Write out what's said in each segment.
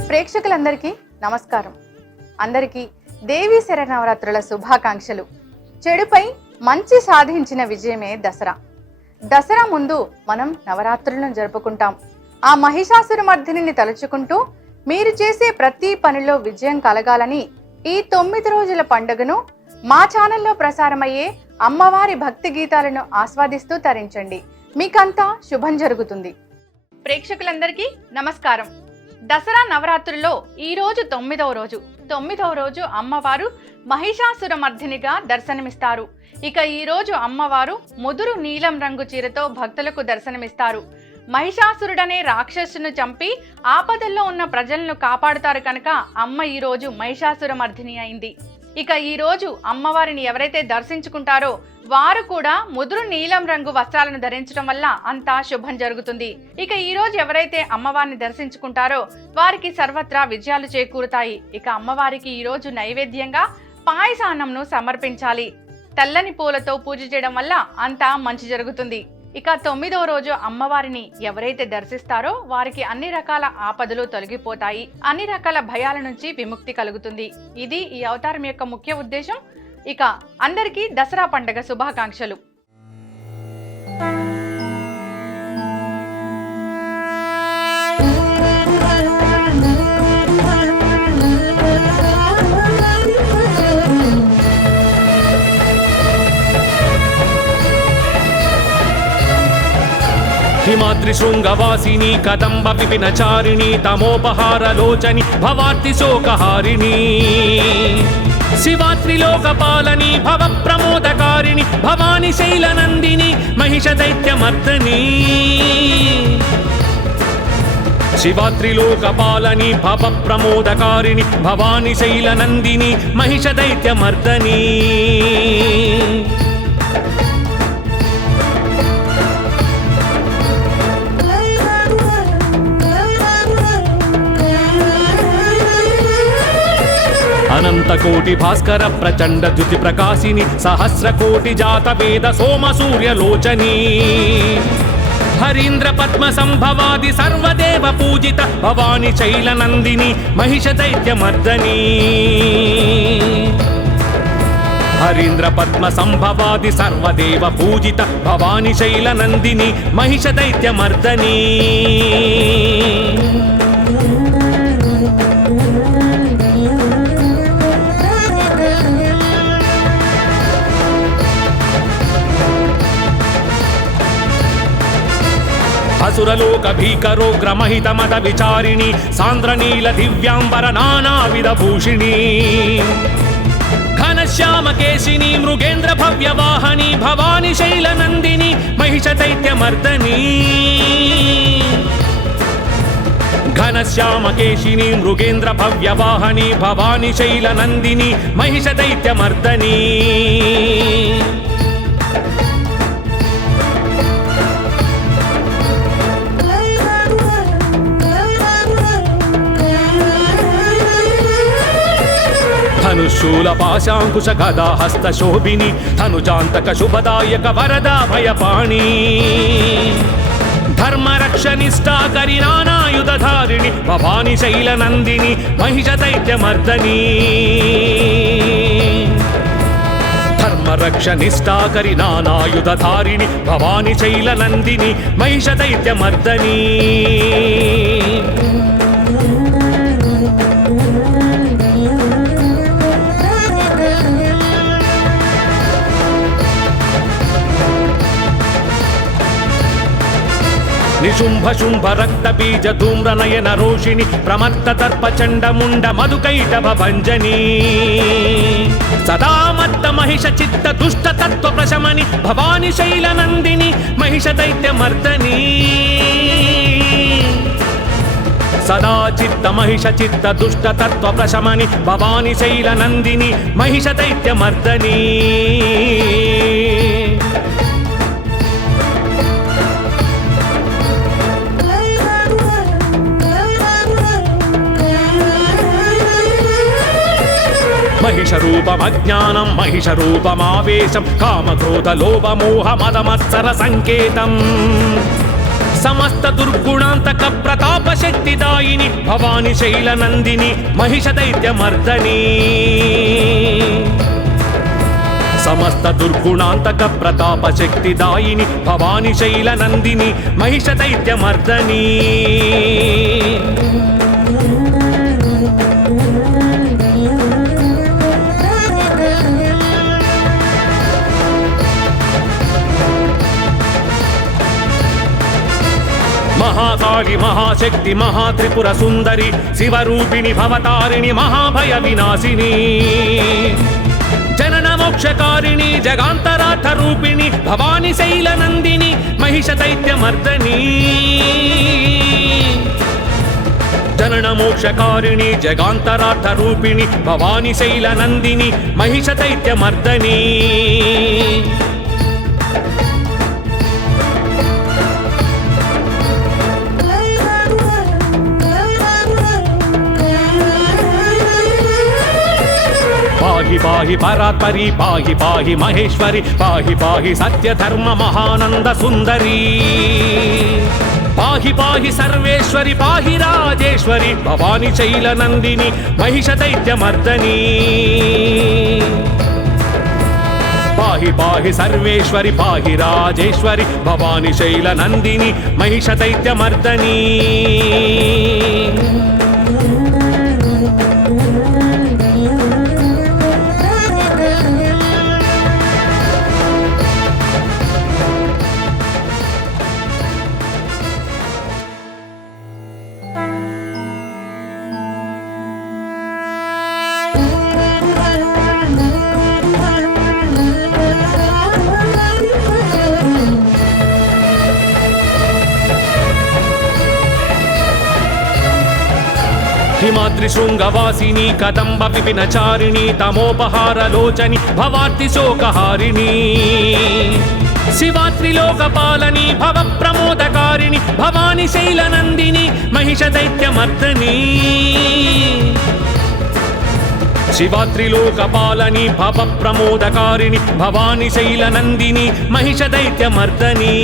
ప్రేక్షకులందరికీ నమస్కారం. అందరికీ దేవీ శరన్నవరాత్రుల శుభాకాంక్షలు. చెడుపై మంచి సాధించిన విజయమే దసరా. దసరా ముందు మనం నవరాత్రులను జరుపుకుంటాం. ఆ మహిషాసురమర్దిని తలుచుకుంటూ మీరు చేసే ప్రతి పనిలో విజయం కలగాలని ఈ 9 రోజుల పండుగను మా ఛానల్లో ప్రసారమయ్యే అమ్మవారి భక్తి గీతాలను ఆస్వాదిస్తూ తరించండి. మీకంతా శుభం జరుగుతుంది. ప్రేక్షకులందరికీ నమస్కారం. దసరా నవరాత్రుల్లో ఈ రోజు 9వ రోజు. 9వ రోజు అమ్మవారు మహిషాసురమర్దినిగా దర్శనమిస్తారు. ఇక ఈ రోజు అమ్మవారు ముదురు నీలం రంగు చీరతో భక్తులకు దర్శనమిస్తారు. మహిషాసురుడనే రాక్షసును చంపి ఆపదల్లో ఉన్న ప్రజలను కాపాడుతారు కనుక అమ్మ ఈ రోజు మహిషాసురమర్దిని అయింది. ఇక ఈ రోజు అమ్మవారిని ఎవరైతే దర్శించుకుంటారో వారు కూడా ముదురు నీలం రంగు వస్త్రాలను ధరించడం వల్ల అంతా శుభం జరుగుతుంది. ఇక ఈ రోజు ఎవరైతే అమ్మవారిని దర్శించుకుంటారో వారికి సర్వత్రా విజయాలు చేకూరుతాయి. ఇక అమ్మవారికి ఈ రోజు నైవేద్యంగా పాయసాన్నంను సమర్పించాలి. తెల్లని పూలతో పూజ చేయడం వల్ల అంతా మంచి జరుగుతుంది. ఇక 9వ రోజు అమ్మవారిని ఎవరైతే దర్శిస్తారో వారికి అన్ని రకాల ఆపదలు తొలగిపోతాయి. అన్ని రకాల భయాల నుంచి విముక్తి కలుగుతుంది. ఇది ఈ అవతారం యొక్క ముఖ్య ఉద్దేశం. ఇక అందరికీ దసరా పండుగ శుభాకాంక్షలు. हिमाद्रि शृंगवासिनी कदंब विपिनचारिणी तमोपहार लोचनी भवार्ति शोकहारिणी शिवात्रिलोकपालनी भव प्रमोदकारिणी भवानी शैलनंदिनी महिष दैत्यमर्दनी शिवात्रिलोकपालनी भव प्रमोदकारिणी भवानी शैलनंदिनी महिष दैत्यमर्दनी अनंतकोटि भास्कर प्रचंड द्युति प्रकाशिनी सहस्रकोटि जात वेद सोम सूर्य लोचनी हरीन्द्र पद्म संभवादि सर्वदेव पूजित भवानी शैलनंदिनी महिष दैत्यमर्दनी हरीन्द्र पद्म संभवादि सर्वदेव पूजित भवानी शैलनंदिनी महिष दैत्यमर्दनी असुरलोक भीकरोग्र महित मद विचारिणी सांद्रनील दिव्यांबर नानाविध भूषिणी घनश्याम केशिनी मृगेन्द्र भव्य वाहनी भवानी शैलनंदिनी महिष दैत्यमर्दनी घनश्याम केशिनी मृगेन्द्र भव्य वाहनी भवानी शैलनंदिनी महिष दैत्यमर्दनी धनुशूल पाशांकुश गदा हस्त शोभिनी धनुजांतक शुभदायक वरदा भयपाणी धर्म रक्षनिष्ठा करि नानायुधधारिणी भवानी शैलनंदिनी महिष दैत्यमर्दनी धर्म रक्षनिष्ठा करि नानायुधधारिणी भवानी शैलनंदिनी महिष दैत्यमर्दनी निशुंभ शुंभ रक्त बीज धूम्र नयन रोषिणी प्रमत्त दर्प चंड मुंड मधुकैटभ भंजनी सदा मत्त महिष चित्त दुष्ट तत्व प्रशमनी भवानी शैलनंदिनी महिष दैत्यमर्दनी सदा चित्त महिष चित्त दुष्ट तत्व प्रशमनी भवानी शैलनंदिनी महिष दैत्यमर्दनी महिष रूपमज्ञानं महिष रूपमावेशं काम क्रोध लोभ मोह मद मत्सर संकेतम् సమస్త దుర్గుణాంతక ప్రతాప శక్తిదాయిని భవాని శైల నందిని మహిష దైత్యమర్దని సమస్త దుర్గుణాంతక ప్రతాప శక్తిదాయిని భవాని శైల నందిని మహిష దైత్యమర్దని మహాకాళి మహాశక్తి మహాత్రిపుర సుందరి శివరూపిణి భవతారిణి మహాభయ వినాశిని జనన మోక్షకారిణి జగాంతరార్థ రూపిణి భవాని శైల నందిని మహిష దైత్యమర్దని జనన మోక్షకారిణి జగాంతరార్థ రూపిణి భవాని శైల నందిని మహిష దైత్యమర్దని పాహి పాహి పరాత్పరి పాహి పాహి మహేశ్వరి పాహి పాహి సత్యధర్మ మహానంద సుందరి పాహి పాహి సర్వేశ్వరి పాహి రాజేశ్వరి భవాని శైల నందిని మహిష దైత్యమర్దని పాహి పాహి సర్వేశ్వరి పాహి రాజేశ్వరి భవాని శైల నందిని మహిష దైత్యమర్దని హిమాద్రి శృంగవాసిని కదంబ విపినచారిణి తమోపహారలోచని భవార్తి శోకహారిణి శివాత్రిలోకపాలని భవ ప్రమోదకారిణి భవాని శైల నందిని మహిష దైత్యమర్దని శివాత్రిలోకపాలని భవ ప్రమోదకారిణి భవాని శైల నందిని మహిష దైత్యమర్దని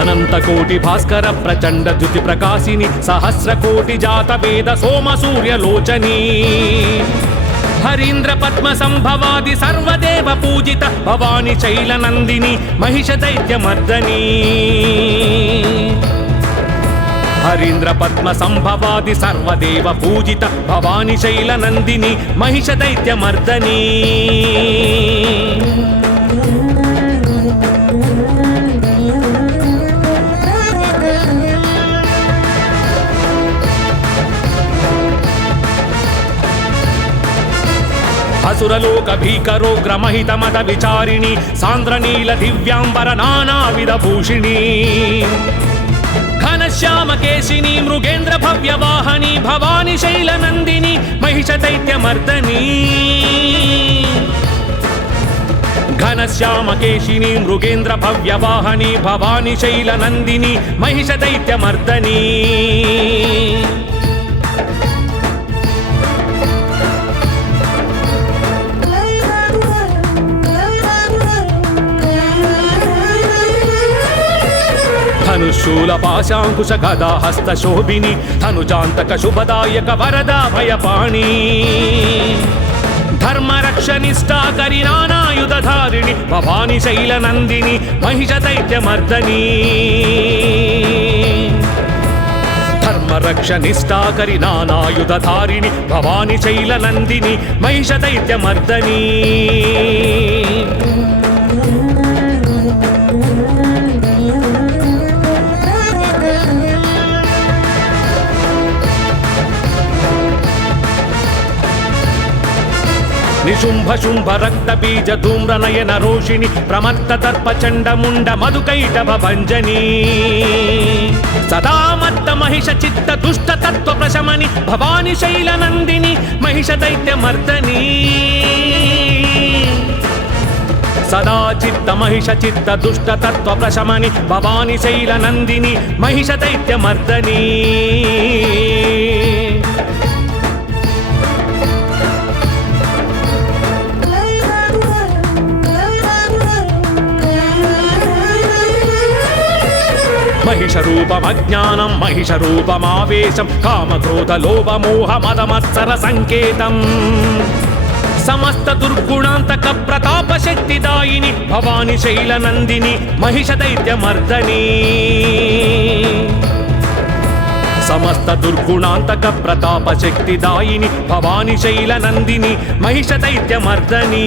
అనంత కోటి భాస్కర ప్రచండ ద్యుతి ప్రకాశిని సహస్ర కోటి జాత వేద సోమ సూర్యలోచని హరీంద్ర పద్మ సంభవాది సర్వదేవ పూజిత భవాని శైల నందిని మహిష దైత్యమర్దని హరీంద్ర పద్మ సంభవాది సర్వదేవ పూజిత భవాని శైల నందిని మహిష దైత్యమర్దని అసురలోక భీకరోగ్ర మహిత మద విచారిణి సాంద్రనీల దివ్యాంబర నానావిధ భూషిణి ఘనశ్యామ కేశిని మృగేంద్ర భవ్య వాహని భవాని శైల నందిని మహిష దైత్యమర్దని ఘనశ్యామ కేశిని మృగేంద్ర భవ్య వాహని భవాని శైల నందిని మహిష దైత్యమర్దని ధనుశూల పాశాంకుశ గదా హస్త శోభిని ధనుజాంతక శుభదాయక వరదా భయపాణి ధర్మరక్షనిష్టాకరి నానాయుధారిణి భవాని శైల నందిని మహిష దైత్యమర్దని ధర్మరక్షనిష్టాకరి నానాయుధారిణి భవాని శైల నందిని మహిష దైత్యమర్దని నిశుంభ శుంభ రక్త బీజ ధూమ్ర నయన రోషిణి ప్రమత్త దర్ప చండ ముండ మధుకైటభ భంజని సదామత్త మహిష చిత్త దుష్ట తత్వ ప్రశమని భవాని శైల నందిని మహిష దైత్యమర్దని సదా చిత్త మహిష చిత్త దుష్ట తత్వ ప్రశమని భవాని శైల నందిని మహిష దైత్య మర్దని మహిష రూపమజ్ఞానం మహిష రూపమావేశం కామక్రోధ లోభ మోహ మదమత్సర సంకేతం సమస్త దుర్గుణాంతక ప్రతాప శక్తిదాయిని భవాని శైల నందిని మహిష దైత్య మర్దని సమస్త దుర్గుణాంతక ప్రతాప శక్తిదాయిని భవాని శైల నందిని మహిష దైత్య మర్దని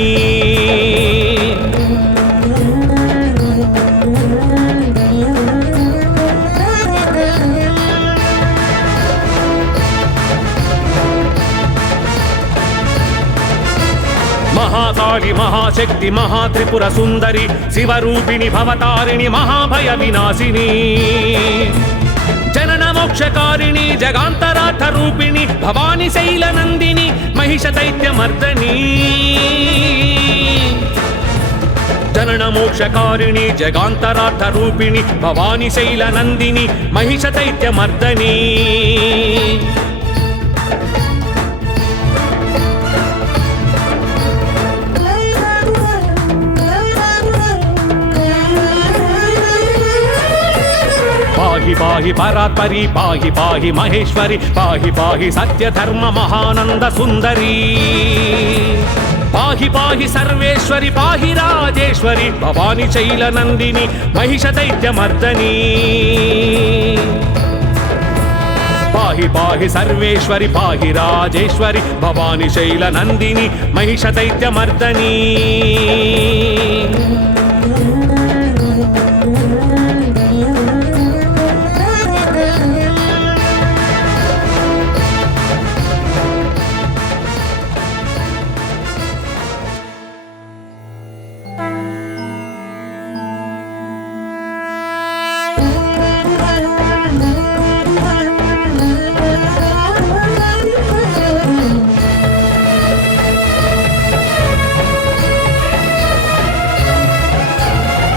మహాకాళి మహాశక్తి మహాత్రిపుర సుందరి శివరూపిణి భవతారిణి మహాభయ వినాశిని జనన మోక్షకారిణి జగాంతరార్థ రూపిణి భవాని శైల నందిని మహిష దైత్య మర్దని జనన మోక్షకారిణి జగాంతరార్థ రూపిణి భవాని శైల నందిని మహిష దైత్య మర్దని పాహి పాహి పరాత్పరి పాహి పాహి మహేశ్వరి పాహి పాహి సత్య ధర్మ మహానంద సుందరి పాహి పాహి సర్వేశ్వరి పాహి రాజేశ్వరి భవాని శైల నందిని మహిష దైత్య మర్దని పాహి పాహి సర్వేశ్వరి పాహి రాజేశ్వరి భవాని శైల నందిని మహిష దైత్య మర్దని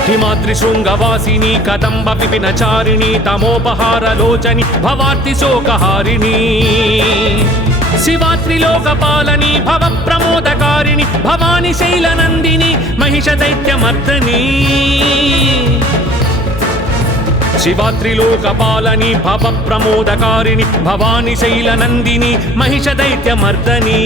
హిమాద్రి శృంగవాసిని కదంబ విపినచారిణి తమోపహార లోచని భవార్తి శోకహారిణి శివాత్రిలోకపాలని భవ ప్రమోదకారిణి భవాని శైల నందిని మహిష దైత్య మర్దని శివాత్రిలోకపాలని భవ ప్రమోదకారిణి భవాని శైల నందిని మహిష దైత్య మర్దని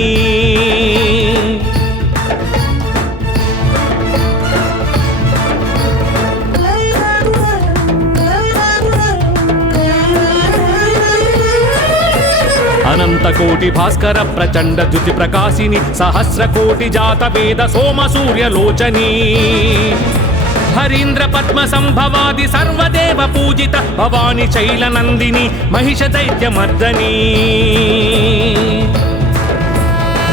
అనంత కోటి భాస్కర ప్రచండ జ్యుతి ప్రకాశిని సహస్ర కోటి జాత వేద సోమ సూర్యలోచని హరీంద్ర పద్మ సంభవాది సర్వదేవ పూజిత భవాని శైల నందిని మహిష దైత్య మర్దని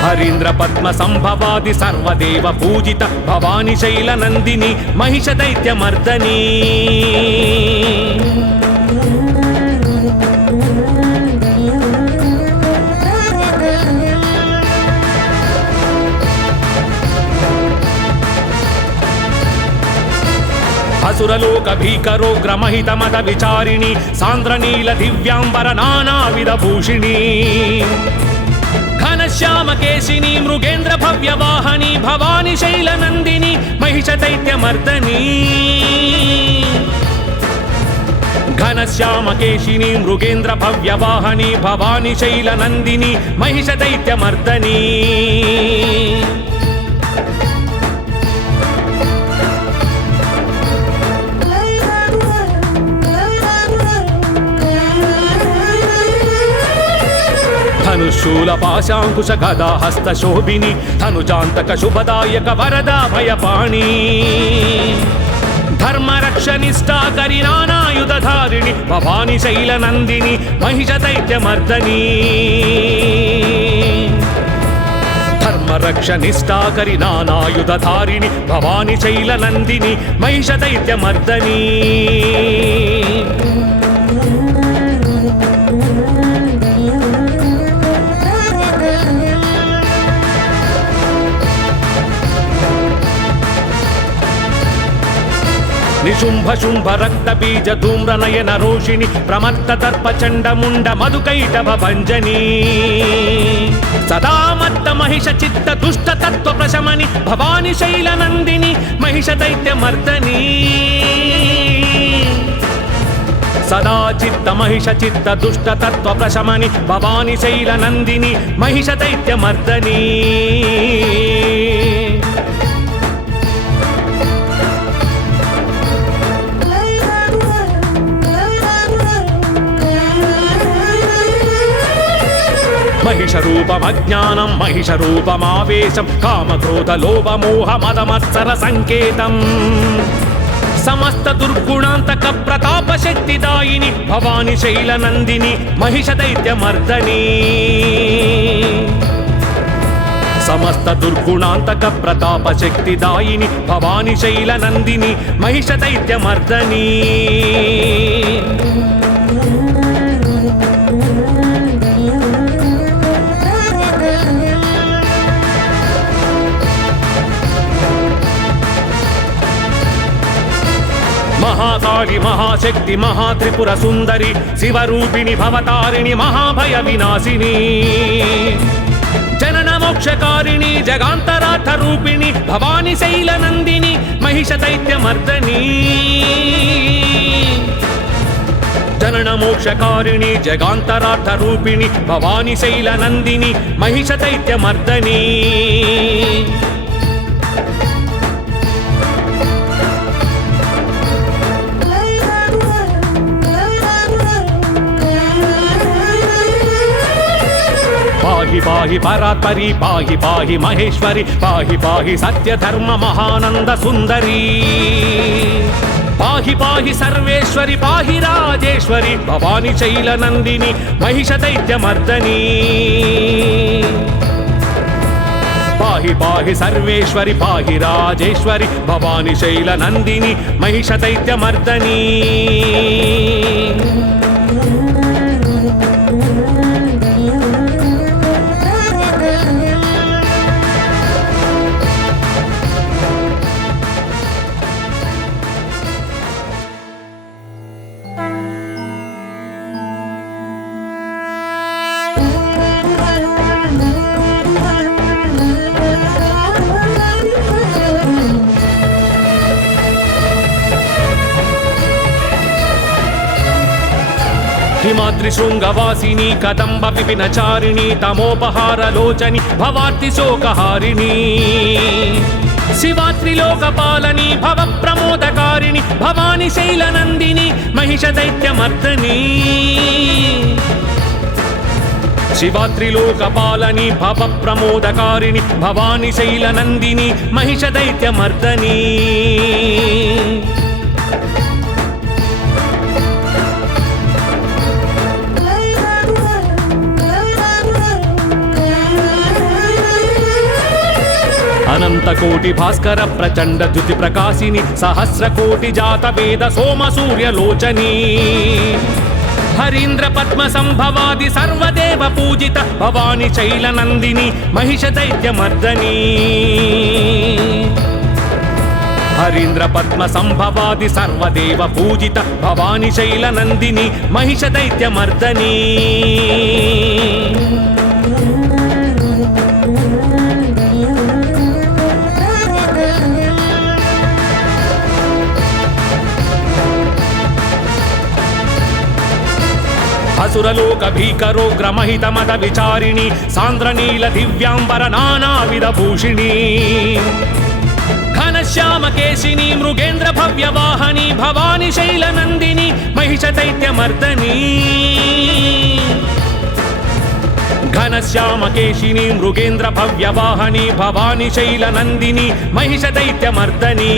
హరీంద్ర పద్మ సంభవాది సర్వదేవ పూజిత భవాని శైల నందిని మహిష దైత్య మర్దని అసురలోక భీకరోగ్ర మహిత మద విచారిణి సాంద్రనీల దివ్యాంబర నానావిధ భూషిణి ఘనశ్యామ కేశిని మృగేంద్ర భవ్య వాహని భవాని శైల నందిని మహిష దైత్య మర్దని ఘనశ్యామ కేశిని మృగేంద్ర భవ్య వాహని భవాని శైల నందిని మహిష దైత్య మర్దని ధనుశూల పాశాంకుశ గదా హస్త శోభిని ధనుజాంతక శుభదాయక వరదా భయపాణి ధర్మరక్షనిష్టాకరి నానాయుధారిణి భవాని శైల నందిని మహిష దైత్య మర్దని ధర్మరక్షనిష్టాకరి నానాయుధారిణి భవాని శైల నందిని మహిష దైత్య మర్దని నిశుంభ శుంభ రక్త బీజ ధూమ్ర నయన రోషిణి ప్రమత్త దర్ప చండ ముండ మధుకైటభ భంజని సదామత్త మహిష చిత్త దుష్ట తత్వ ప్రశమని భవాని శైల నందిని మహిష దైత్య మర్దని సదా చిత్త మహిష చిత్త దుష్ట తత్వ ప్రశమని భవాని శైల నందిని మహిష దైత్య మర్దని మహిష రూపమజ్ఞానం మహిష రూపమావేశం కామక్రోధ లోభ మోహ మదమత్సర సంకేతం సమస్త దుర్గుణాంతక ప్రతాప శక్తిదాయిని భవాని శైల నందిని మహిష దైత్య మర్దని సమస్త దుర్గుణాంతక ప్రతాప శక్తిదాయిని భవాని శైల నందిని మహిష దైత్య మర్దని మహాకాళి మహాశక్తి మహాత్రిపుర సుందరి శివరూపిణి భవతారిణి మహాభయ వినాశిని జనన మోక్షకారిణి జగాంతరార్థ రూపిణి భవాని శైల నందిని మహిష దైత్య మర్దని జనన మోక్షకారిణి జగాంతరార్థ రూపిణి భవాని శైల నందిని మహిష దైత్య మర్దని పాహి పాహి పరాత్పరి పాహి పాహి మహేశ్వరి పాహి పాహి సత్య ధర్మ మహానంద సుందరి పాహి పాహి సర్వేశ్వరి పాహి రాజేశ్వరి భవాని శైల నందిని మహిష దైత్య మర్దని పాహి పాహి సర్వేశ్వరి పాహి రాజేశ్వరి భవాని శైల నందిని మహిష దైత్య మర్దని హిమాద్రి శృంగవాసిని కదంబ విపినచారిణి తమోపహార లోచని భవార్తి శోకహారిణి శివాత్రిలోకపాలని భవ ప్రమోదకారిణి భవాని శైల నందిని మహిష దైత్య మర్దని శివాత్రిలోకపాలని భవ ప్రమోదకారిణి భవాని శైల నందిని మహిష దైత్య మర్దని అనంత కోటి భాస్కర ప్రచండ ద్యుతి ప్రకాశిని సహస్ర కోటి జాత వేద సోమ సూర్యలోచని హరీంద్ర పద్మ సంభవాది సర్వదేవ పూజిత భవాని శైల నందిని మహిష దైత్య మర్దని హరీంద్ర పద్మ సంభవాది సర్వదేవ పూజిత భవాని శైల నందిని మహిష దైత్య మర్దని అసురలోక భీకరోగ్రమహిత మద విచారిణి సాంద్రనీల దివ్యాంబర నానావిధ భూషిణి ఘనశ్యామ కేశిని మృగేంద్ర భవ్య వాహని భవాని శైల నందిని మహిష దైత్య మర్దని ఘనశ్యామ కేశిని మృగేంద్ర భవ్య వాహని భవాని శైల నందిని మహిష దైత్య మర్దని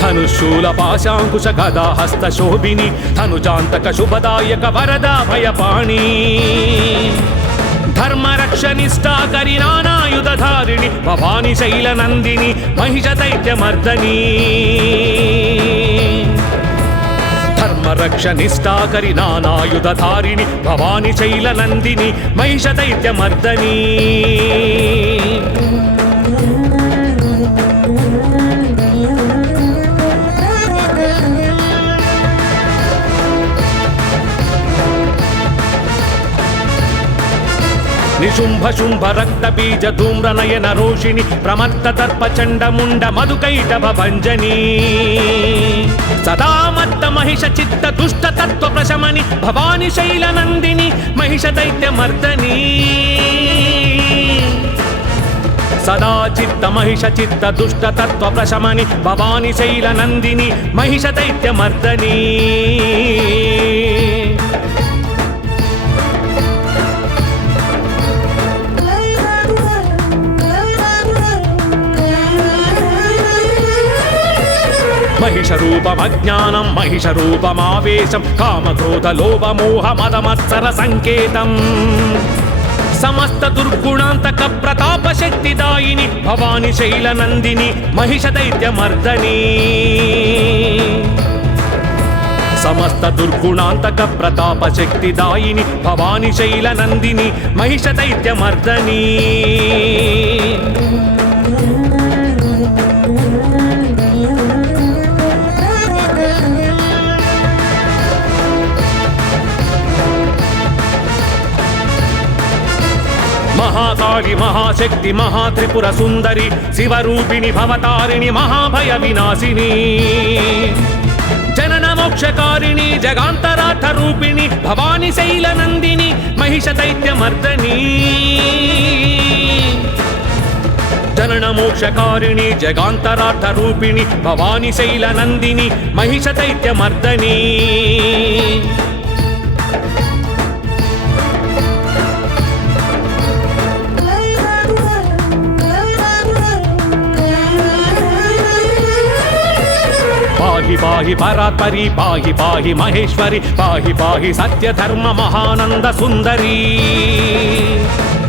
ధనుశూల పాశాంకుశ గదా హస్త శోభిని ధనుజాంతక శుభదాయక వరదా భయపాణి ధర్మరక్షనిష్టాకరి నానాయుధారిణి భవాని శైల నందిని మహిష దైత్య మర్దని ధర్మరక్ష నిష్ఠాకరి నానాయుధారిణి భవాని శైలనందిని మహిష దైత్యమర్దని నిశుంభ శుంభ రక్త బీజ ధూమ్ర నయన రోషిణి ప్రమత్త దర్ప చండ ముండ మధుకైటభ భంజని సదా మత్త మహిష చిత్త దుష్ట తత్వ ప్రశమని భవాని శైలనందిని మహిష దైత్యమర్దని సదా చిత్త మహిష చిత్త దుష్ట తత్వ ప్రశమని భవాని శైలనందిని మహిష దైత్యమర్దని మహిష రూపమజ్ఞానం మహిష రూపమావేశం కామక్రోధ లోభ మోహ మదమత్సర సంకేతం సమస్త దుర్గుణాంతక ప్రతాప శక్తిదాయిని భవాని శైలనందిని మహిష దైత్యమర్దని సమస్త దుర్గుణాంతక ప్రతాప శక్తిదాయిని భవాని శైలనందిని మహిష దైత్యమర్దని మహాకాళి మహాశక్తి మహాత్రిపుర సుందరి శివరూపిణి భవతారిణి మహాభయ వినాశిని జనన మోక్షకారిణి జగాంతరార్థ రూపిణి భవాని శైలనందిని మహిష దైత్యమర్దని జనన మోక్షకారిణి జగాంతరార్థ రూపిణి భవాని శైలనందిని మహిష దైత్యమర్దని పాహి పాహి పరాత్పరి పాహి పాహి మహేశ్వరి పాహి పాహి సత్యధర్మ మహానంద సుందరి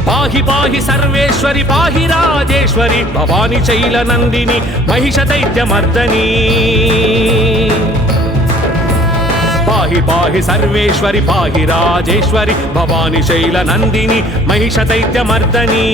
పాహి పాహి సర్వేశ్వరి పాహి రాజేశ్వరి భవాని శైలనందిని మహిష దైత్యమర్దని పాహి పాహి సర్వేశ్వరి పాహి రాజేశ్వరి భవాని శైలనందిని మహిష దైత్యమర్దని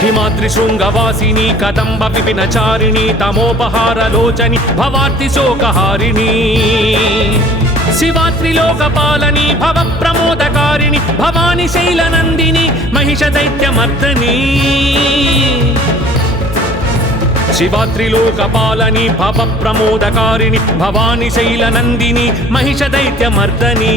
హిమాద్రి శృంగవాసిని కదంబ విపినచారిణి తమోపహార లోచని భవార్తి శోకహారిణి శివాత్రిలోకపాలని భవ ప్రమోదకారిణి భవాని శైలనందిని మహిష దైత్యమర్దని శివాత్రిలోకపాలని భవ ప్రమోదకారిణి భవాని శైలనందిని మహిష దైత్యమర్దని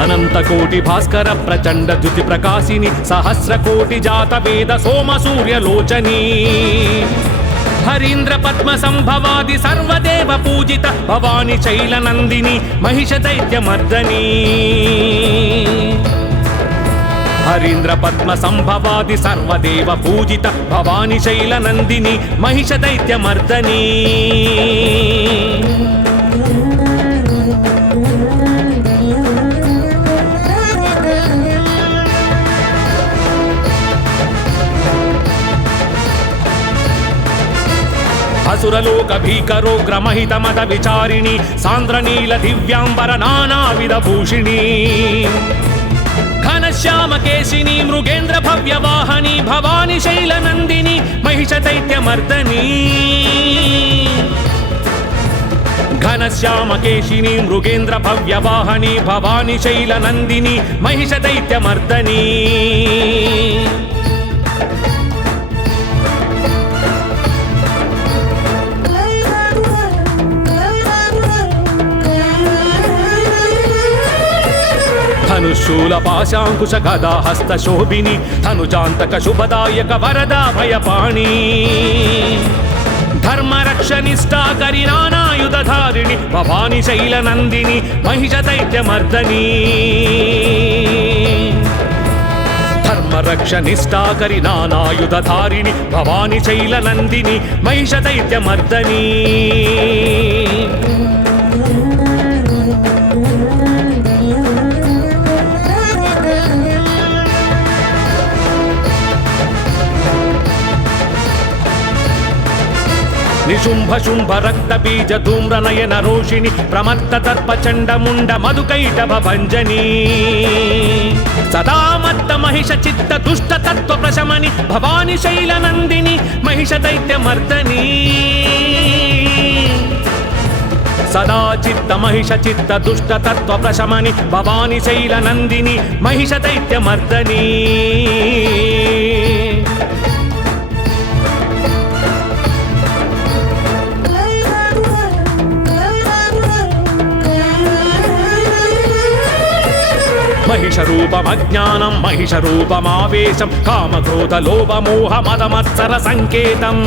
అనంత కోటి భాస్కర ప్రచండ జ్యుతి ప్రకాశిని సహస్ర కోటి జాత వేద సోమ సూర్యలోచని హరీంద్ర పద్మ సంభవాది సర్వదేవ పూజిత భవాని శైలనందిని మహిష దైత్యమర్దని హరీంద్ర పద్మ సంభవాది సర్వదేవ పూజిత భవాని శైలనందిని మహిష దైత్యమర్దని అసురలోక భీకరోగ్ర మహిత మద విచారిణి సాంద్రనీల దివ్యాంబర నానావిధ భూషిణి ఘనశ్యామ కేశిని మృగేంద్ర భవ్య వాహని భవాని శైలనందిని మహిష దైత్యమర్దని ఘనశ్యామ కేశిని మృగేంద్ర భవ్య వాహని భవాని శైలనందిని మహిష దైత్యమర్దని త్రిశూల పాశాంకుశ గదా హస్త శోభిని ధనుజాంతక శుభదాయక వరదా భయపాణి ధర్మరక్షనిష్టాకరి నానాయుధారిణి భవాని శైల నందిని మహిష దైత్యమర్దని ధర్మరక్షనిష్టాకరి నానాయుధారిణి భవాని శైల నందిని మహిష దైత్యమర్దని నిశుంభ శుంభ రక్త బీజ ధూమ్ర నయన రోషిణి ప్రమత్త దర్ప చండ ముండ మధుకైటభ భంజని సదామత్త మహిష చిత్త దుష్ట తత్వ ప్రశమని భవాని శైల నందిని మహిష దైత్యమర్దని సదా చిత్త మహిష చిత్త దుష్ట తత్వ ప్రశమని భవాని శైల నందిని మహిష దైత్యమర్దని మహిష రూపమజ్ఞానం మహిష రూపమావేశం కామక్రోధ లోభ మోహ మదమత్సర సంకేతం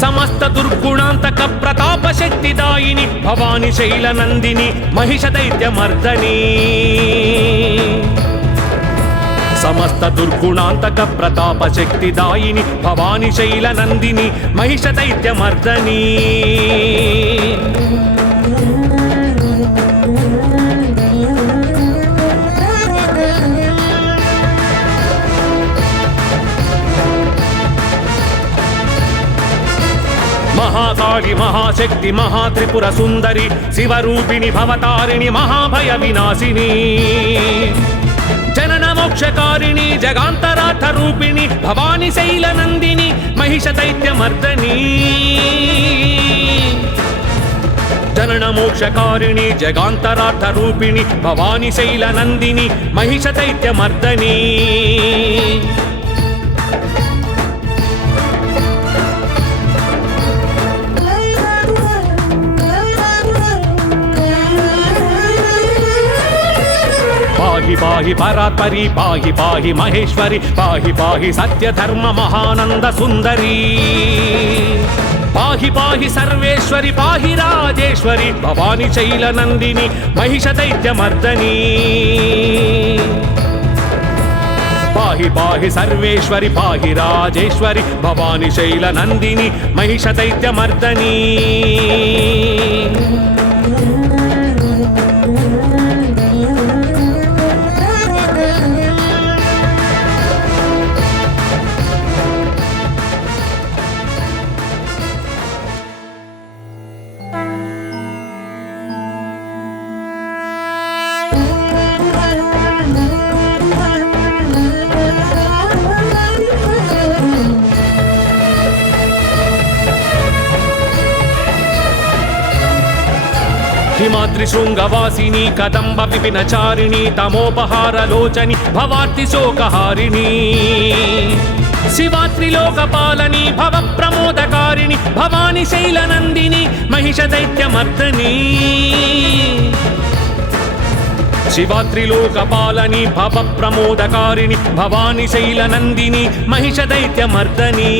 సమస్త దుర్గుణాంతక ప్రతాప శక్తిదాయిని భవాని శైల నందిని మహిష దైత్యమర్దని సమస్త దుర్గుణాంతక ప్రతాప శక్తిదాయిని భవాని శైల నందిని మహిష దైత్యమర్దని మహాకాళి మహాశక్తి మహాత్రిపుర సుందరి శివరూపిణి భవతారిణి మహాభయ వినాశిని జనన మోక్షకారిణి జగాంతరార్థ రూపిణి భవాని శైల నందిని మహిష దైత్యమర్దని జనన మోక్షకారిణి జగాంతరార్థ రూపిణి భవాని శైల నందిని మహిష దైత్యమర్దని పాహి పాహి పరాత్పరి పాహి పాహి మహేశ్వరి పాహి పాహి సత్య ధర్మ మహానంద సుందరి పాహి పాహి సర్వేశ్వరి పాహి రాజేశ్వరి భవాని శైల నందిని మహిష దైత్యమర్దని పాహి పాహి సర్వేశ్వరి పాహి రాజేశ్వరి భవాని శైల నందిని మహిష దైత్యమర్దని హిమాద్రి శృంగవాసిని కదంబ విపినచారిణి తమోపహార లోచని భవార్తి శోకహారిణి శివాత్రిలోకపాలని భవ ప్రమోదకారిణి భవాని శైల నందిని మహిష దైత్యమర్దని శివాత్రిలోకపాలని భవ ప్రమోదకారిణి భవాని శైల నందిని మహిష దైత్యమర్దని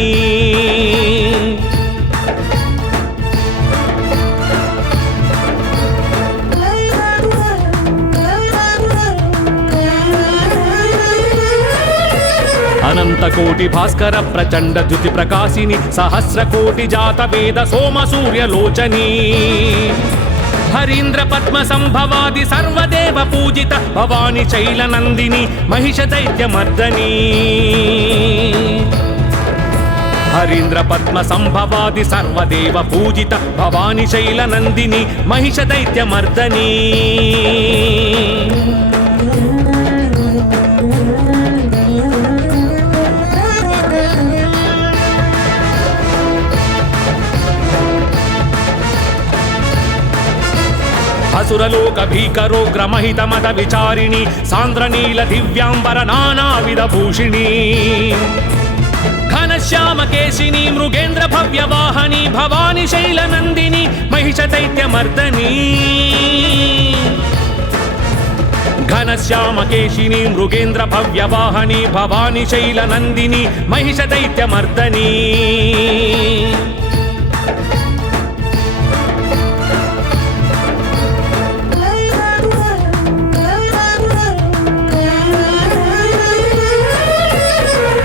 అనంత కోటి భాస్కర ప్రచండ ద్యుతి ప్రకాశిని సహస్ర కోటి జాత వేద సోమ సూర్యలోచని హరీంద్ర పద్మ సంభవాది సర్వదేవ పూజిత భవాని శైల నందిని మహిష దైత్యమర్దని హరీంద్ర పద్మ సంభవాది సర్వదేవ పూజిత భవాని శైల నందిని మహిష దైత్యమర్దని అసురలోక భీకరోగ్రమహిత మద విచారిణి సాంద్రనీల దివ్యాంబర నానావిధ భూషిణి ఘనశ్యామ కేశిని మృగేంద్ర భవ్యవాహని భవాని శైల నందిని మహిష దైత్యమర్దని ఘనశ్యామకేశిని మృగేంద్ర భవ్యవాహని భవాని శైలనందిని మహిష దైత్యమర్దని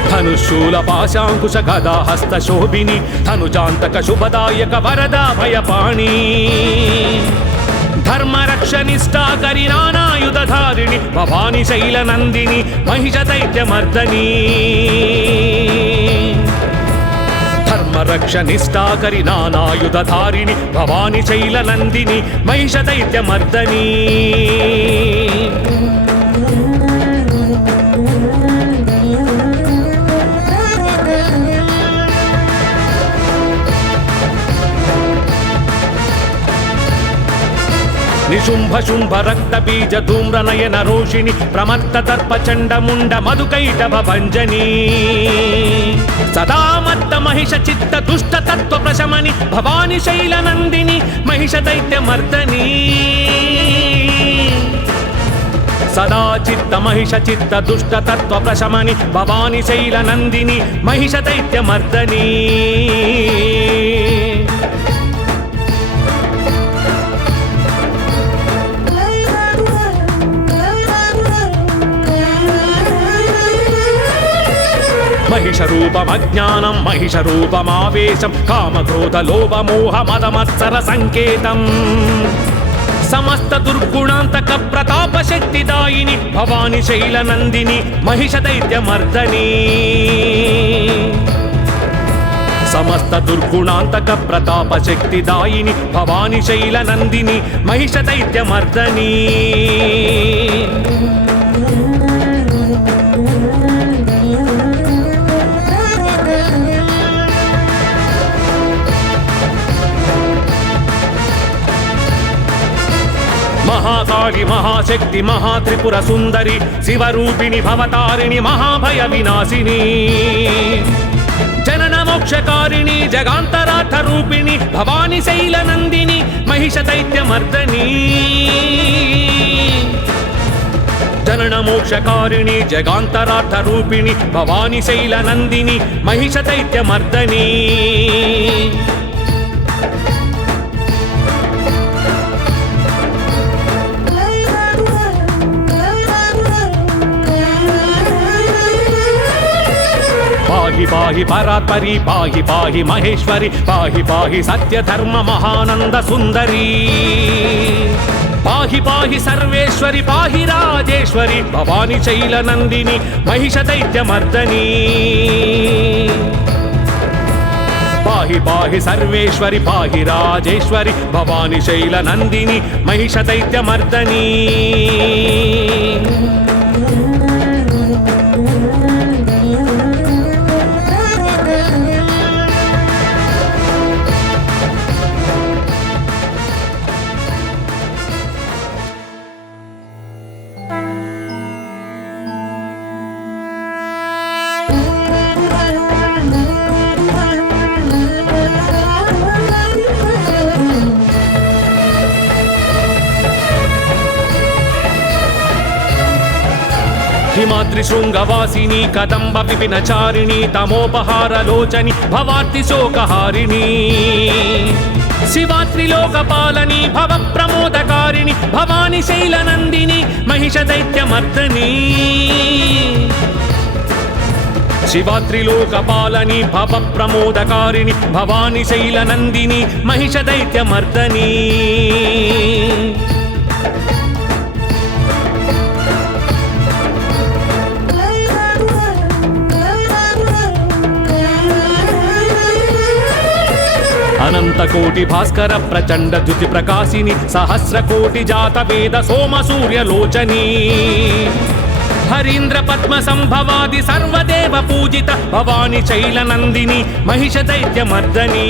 ధనుశూల పాశాంకుశ గదా హస్త శోభిని ధనుజాంతక శుభదాయక వరదా భయపాణి ధర్మరక్షనిష్టాకరి నానాయుధారిణి భవాని శైలనందిని మహిష దైత్యమర్దని ధర్మరక్షనిష్టాకరి నానాయుధారిణి భవాని శైలనందిని మహిష దైత్యమర్దని నిశుంభ శుంభ రక్త బీజ ధూమ్ర నయన రోషిణి ప్రమత్త దర్ప చండ ముండ మధుకైటభ భంజని సదా మత్త మహిష చిత్త దుష్ట తత్వ ప్రశమని భవాని శైలనందిని మహిష దైత్యమర్దని సదా చిత్త మహిష చిత్త దుష్ట తత్వ ప్రశమని భవాని శైలనందిని మహిష దైత్యమర్దని మహిష రూపమజ్ఞానం మహిష రూపమావేశం కామక్రోధ లోభ మోహ మదమత్సర సంకేతం సమస్త దుర్గుణాంతక ప్రతాప శక్తిదాయిని భవాని శైలనందిని మహిష దైత్యమర్దని సమస్త దుర్గుణాంతక ప్రతాప శక్తిదాయిని భవాని శైలనందిని మహిష దైత్యమర్దని మహాకాళి మహాశక్తి మహాత్రిపుర సుందరి శివరూపిణి భవతారిణి మహాభయ వినాశిని జనన మోక్షకారిణి జగాంతరార్థ రూపిణి భవాని శైలనందిని మహిష దైత్యమర్దని జనన మోక్షకారిణి జగాంతరార్థ రూపిణి భవాని శైలనందిని మహిష దైత్యమర్దని పాహి పాహి పరాత్పరి పాహి పాహి మహేశ్వరి పాహి పాహి సత్యధర్మ మహానంద సుందరి పాహి పాహి సర్వేశ్వరి పాహి రాజేశ్వరి భవాని శైలనందిని మహిష దైత్యమర్దని పాహి పాహి సర్వేశ్వరి పాహి రాజేశ్వరి భవాని శైలనందిని మహిష దైత్యమర్దని హిమాద్రి శృంగవాసిని కదంబ విపినచారిణి తమోపహారలోచని భవార్తి శోకహారిణి శివాత్రిలోకపాలని భవ ప్రమోదకారిణి భవాని శైలనందిని మహిష దైత్యమర్దని శివాత్రిలోకపాలని భవ ప్రమోదకారిణి భవాని శైలనందిని మహిష దైత్యమర్దని అనంత కోటి భాస్కర ప్రచండ ద్యుతి ప్రకాశిని సహస్ర కోటి జాత వేద సోమ సూర్యలోచని హరీంద్ర పద్మ సంభవాది సర్వదేవ పూజిత భవాని శైలనందిని మహిష దైత్యమర్దని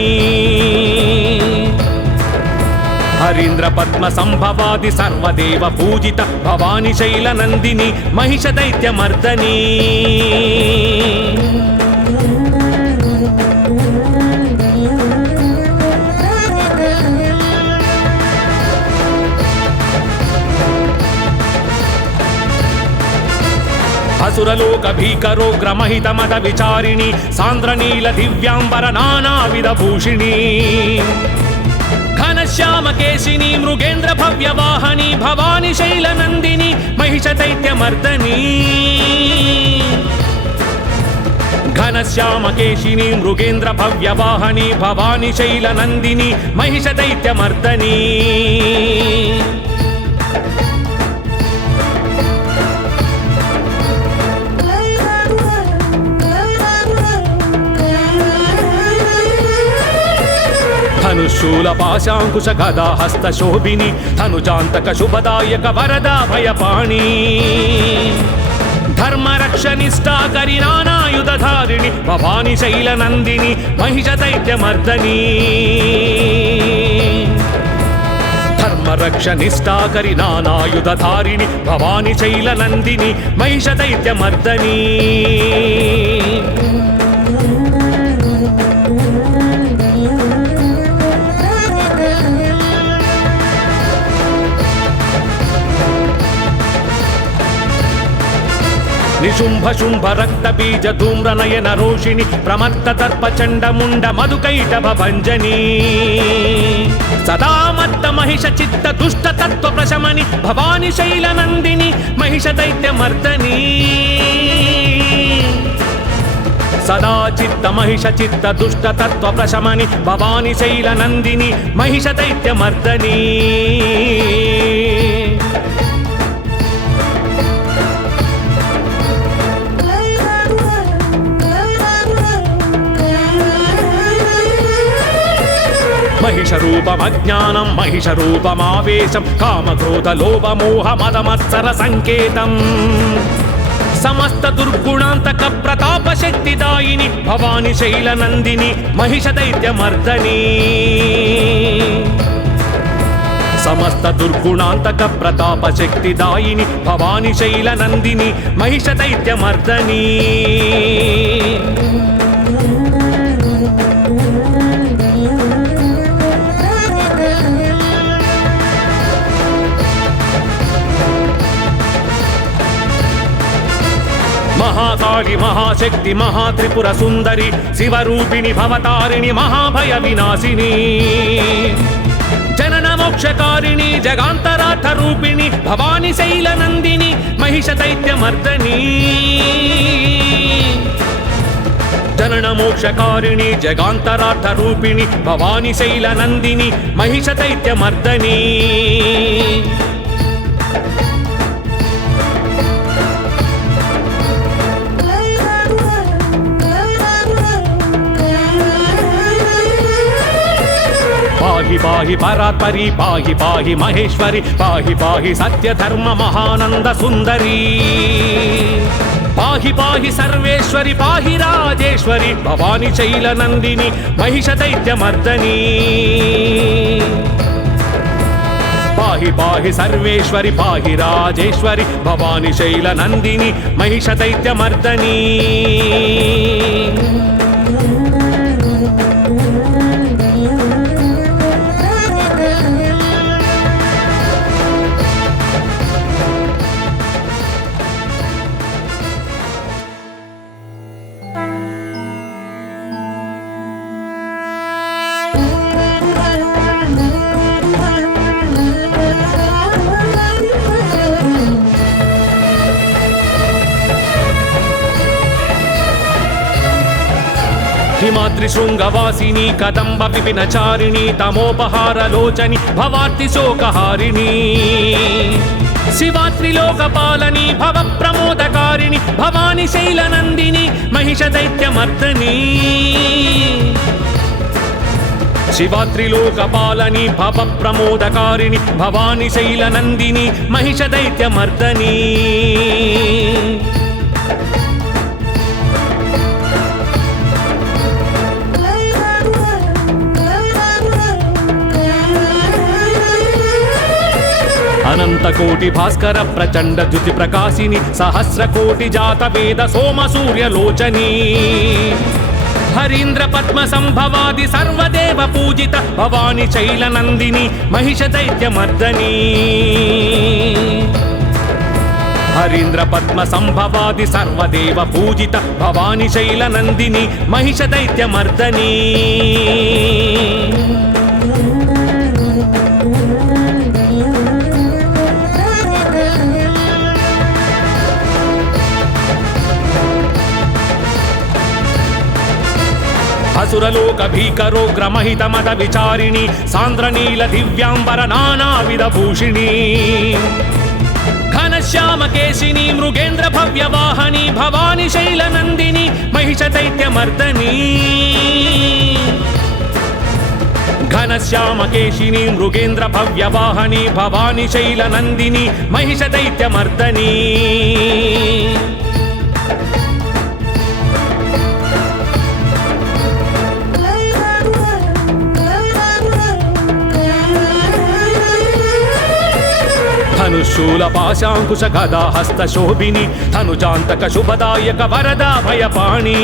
హరీంద్ర పద్మ సంభవాది సర్వదేవ పూజిత భవాని శైలనందిని మహిష దైత్యమర్దని సురలోక భీకరోగ్ర మహిత మద విచారిణి సాంద్రనీల దివ్యాంబర నానావిధ భూషిణి ఘనశ్యామ కేశిని మృగేంద్ర భవ్య వాహని భవాని శైల నందిని మహిష దైత్య మర్దని ఘనశ్యామ కేశిని మృగేంద్ర భవ్య వాహని భవాని శైల నందిని మహిష దైత్య మర్దని ధనుశూల పాశాంకుశ గదా హస్త శోభిని ధనుజాంతక శుభదాయక వరదా భయపాణి ధర్మరక్షనిష్టాకరి నానాయుధారిణి భవాని శైల నందిని మహిష దైత్య మర్దని ధర్మరక్షనిష్టాకరి నానాయుధారిణి భవాని శైల నందిని మహిష దైత్య మర్దని నిశుంభ శుంభ రక్త బీజ ధూమ్ర నయన రోషిణి ప్రమత్త దర్ప చండ ముండ మధుకైటభ భంజని సదామత్త మహిష చిత్త దుష్ట తత్వ ప్రశమని భవాని శైల నందిని మహిష దైత్య మర్దని సదా చిత్త మహిష చిత్త దుష్ట తత్వ ప్రశమని భవాని శైల నందిని మహిష దైత్య మర్దని మహిష రూపమజ్ఞానం మహిష రూపమావేశం కామక్రోధ లోభ మోహ మదమత్సర సంకేతం సమస్త దుర్గుణాంతక ప్రతాప శక్తిదాయిని భవాని శైల నందిని మహిష దైత్య మర్దని సమస్త దుర్గుణాంతక ప్రతాప శక్తిదాయిని భవాని శైల నందిని మహిష దైత్య మర్దని మహాకాళి మహాశక్తి మహాత్రిపుర సుందరి శివరూపిణి భవతారిణి మహాభయ వినాశిని జనన మోక్షకారిణి జగాంతరార్థ రూపిణి భవాని శైల నందిని మహిష దైత్య మర్దని జనన మోక్షకారిణి జగాంతరార్థ రూపిణి భవాని శైల నందిని మహిష దైత్య మర్దని పాహి పాహి పరాత్పరి పాహి పాహి మహేశ్వరి పాహి పాహి సత్య ధర్మ మహానంద సుందరి పాహి పాహి సర్వేశ్వరి పాహి రాజేశ్వరి భవాని శైల నందిని మహిష దైత్య మర్దని పాహి పాహి సర్వేశ్వరి పాహి రాజేశ్వరి భవాని శైల నందిని మహిష దైత్య మర్దని హిమాద్రి శృంగవాసిని కదంబ విపినచారిణి తమోపహార లోచని భవార్తి శోకహారిణి శివాత్రిలోకపాలని భవ ప్రమోదకారిణి భవాని శైల నందిని మహిష దైత్య మర్దని శివాత్రిలోకపాలని భవ ప్రమోదకారిణి భవాని శైల నందిని మహిష దైత్య మర్దని అనంత కోటి భాస్కర ప్రచండ ద్యుతి ప్రకాశిని సహస్ర కోటి జాత వేద సోమ సూర్యలోచని హరీంద్ర పద్మ సంభవాది సర్వదేవ పూజిత భవాని శైల నందిని మహిష దైత్య మర్దని హరీంద్ర పద్మ సంభవాది సర్వదేవ పూజిత భవాని శైల నందిని మహిష దైత్య మర్దని అసురలోక భీకరోగ్ర మహిత మద విచారిణి సాంద్రనీల దివ్యాంబర నానావిధ భూషిణి ఘనశ్యామ కేశిని మృగేంద్ర భవ్య వాహని భవాని శైల నందిని మహిష దైత్య మర్దని ఘనశ్యామ కేశిని మృగేంద్ర భవ్య వాహని భవాని శైల నందిని మహిష దైత్య మర్దని ధనుశూల పాశాంకుశ గదా హస్త శోభిని ధనుజాంతక శుభదాయక వరదా భయపాణి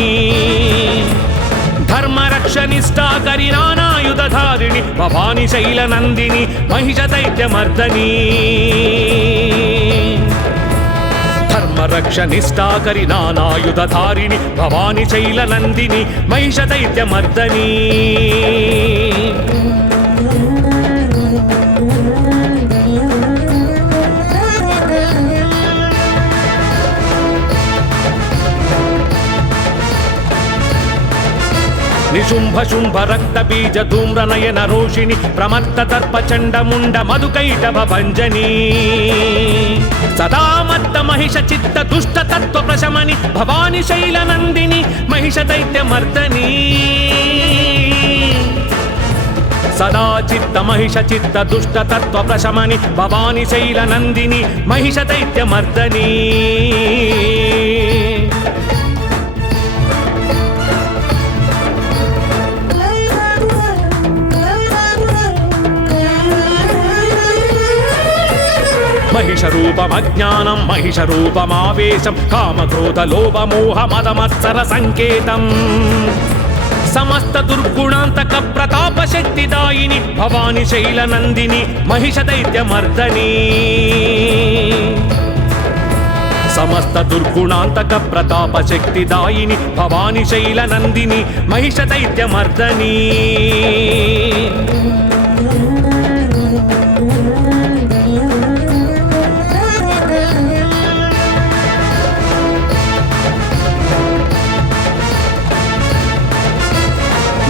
ధర్మరక్షనిష్టాకరి నానాయుధారిణి భవాని శైల నందిని మహిష దైత్య మర్దని ధర్మరక్షనిష్టాకరి నానాయుధారిణి భవాని శైల నందిని మహిష దైత్య మర్దని నిశుంభ శుంభ రక్త బీజ ధూమ్ర నయన రోషిణి ప్రమత్త దర్ప చండ ముండ మధుకైటభ భంజని సదామత్త మహిష చిత్త దుష్ట తత్వ ప్రశమని భవాని శైల నందిని మహిష దైత్య మర్దని సదా చిత్త మహిష చిత్త దుష్ట తత్వ ప్రశమని భవాని శైల నందిని మహిష దైత్య మర్దని మహిష రూపమజ్ఞానం మహిష రూపమావేశం కామక్రోధ లోభ మోహ మదమత్సర సంకేతం సమస్త దుర్గుణాంతక ప్రతాప శక్తిదాయిని భవాని శైల నందిని మహిష దైత్య మర్దని సమస్త దుర్గుణాంతక ప్రతాప శక్తిదాయిని భవాని శైల నందిని మహిష దైత్య మర్దని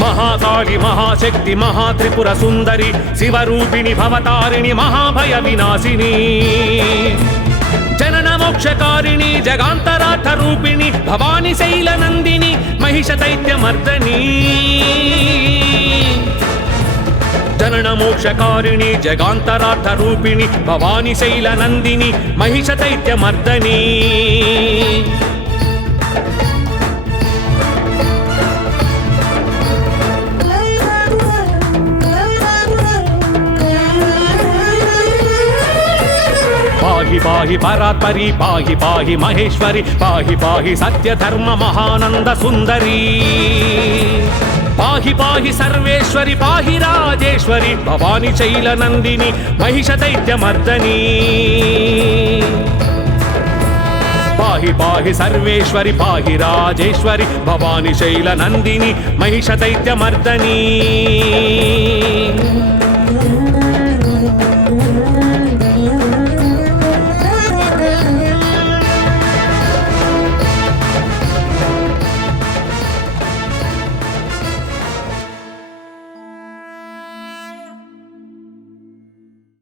మహాకాళి మహాశక్తి మహాత్రిపుర సుందరి శివరూపిణి భవతారిణి మహాభయ వినాశిని జనన మోక్షకారిణి జగాంతరార్థ రూపిణి భవాని శైల నందిని మహిష దైత్య మర్దని జనన మోక్షకారిణి జగాంతరార్థ రూపిణి భవాని శైల నందిని మహిష దైత్య మర్దని పాహి పాహి పరాత్పరి పాహి పాహి మహేశ్వరి పాహి పాహి సత్య ధర్మ మహానంద సుందరి పాహి పాహి సర్వేశ్వరి పాహి రాజేశ్వరి భవాని శైల నందిని మహిష దైత్య మర్దని పాహి పాహి సర్వేశ్వరి పాహి రాజేశ్వరి భవాని శైల నందిని మహిష దైత్య మర్దని